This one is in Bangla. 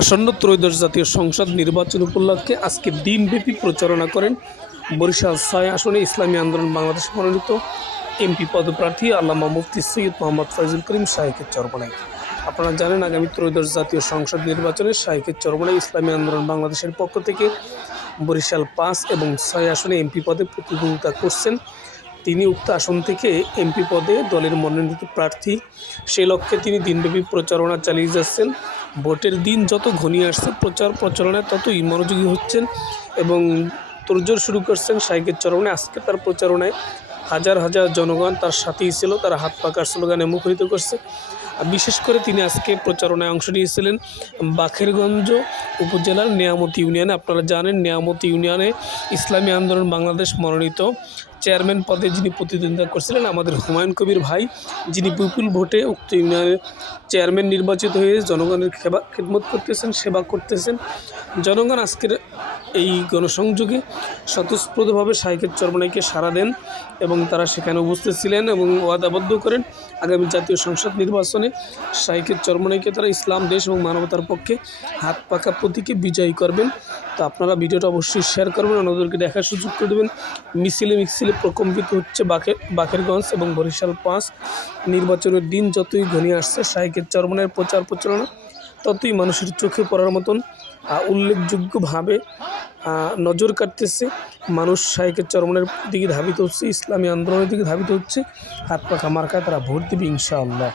আসন্ন ত্রয়োদশ জাতীয় সংসদ নির্বাচন উপলক্ষে আজকে দিনব্যাপী প্রচারণা করেন বরিশাল ৬ আসনে ইসলামী আন্দোলন বাংলাদেশ মনোনীত এমপি পদপ্রার্থী আল্লামা মুফতি সৈয়দ মোহাম্মদ ফয়জুল করিম শাইখের চরমোনাই। আপনারা জানেন, আগামী ত্রয়োদশ জাতীয় সংসদ নির্বাচনে শাইখের চরমোনাই ইসলামী আন্দোলন বাংলাদেশের পক্ষ থেকে বরিশাল ৫ এবং ৬ আসনে এমপি পদে প্রতিদ্বন্দ্বিতা করছেন। তিনি উক্ত আসন থেকে এমপি পদে দলের মনোনীত প্রার্থী। সেই লক্ষ্যে তিনি দিনব্যাপী প্রচারণা চালিয়ে যাচ্ছেন। ভোটের দিন যত ঘনিয়ে আসছে, প্রচারণায় ততই মনোযোগী হচ্ছেন এবং তোড়জোড় শুরু করছেন শাইখের চরমোনাই। আজকে তার প্রচারণায় হাজার হাজার জনগণ তার সাথেই ছিল, তারা হাত পাকার স্লোগানে মুখরিত করছে। বিশেষ করে তিনি আজকে প্রচারণায় অংশ নিয়েছিলেন বাকেরগঞ্জ উপজেলার নেয়ামতি ইউনিয়নে। আপনারা জানেন, নেয়ামতি ইউনিয়নে ইসলামী আন্দোলন বাংলাদেশ মনোনীত চেয়ারম্যান পদে যিনি প্রতিদ্বন্দ্বিতা করছিলেন আমাদের হুমায়ুন কবির ভাই, যিনি বিপুল ভোটে উক্ত ইউনিয়নের চেয়ারম্যান নির্বাচিত হয়ে জনগণের খেদমত করতেছেন, সেবা করতেছেন। জনগণ আজকের এই গণসংযোগে স্বতঃস্ফূর্তভাবে শাইখের চরমোনাইকে সাড়া দেন এবং তারা সেখানে উপস্থিত ছিলেন এবং ওয়াদাবদ্ধ করেন আগামী জাতীয় সংসদ নির্বাচনে শাইখের চরমোনাইকে তারা ইসলাম, দেশ এবং মানবতার পক্ষে হাত পাকা প্রতীকে বিজয়ী করবেন। তো আপনারা ভিডিওটা অবশ্যই শেয়ার করবেন, অন্যদেরকে দেখার সুযোগ করে দেবেন। মিছিলে প্রকম্পিত হচ্ছে বাকেরগঞ্জ এবং বরিশাল ৫। নির্বাচনের দিন যতই ঘনিয়ে আসছে, শাইখের চরমোনাইয়ের প্রচার প্রচারণা ততই মানুষের চোখে পড়ার মতন উল্লেখযোগ্যভাবে নজর কাটতেছে। মানুষ শাইখের চরমোনাইয়ের দিকে ধাবিত হচ্ছে, ইসলামী আন্দোলনের দিকে ধাবিত হচ্ছে। হাত পাখা মার্কায় তারা ভোট দেবে ইনশাআল্লাহ।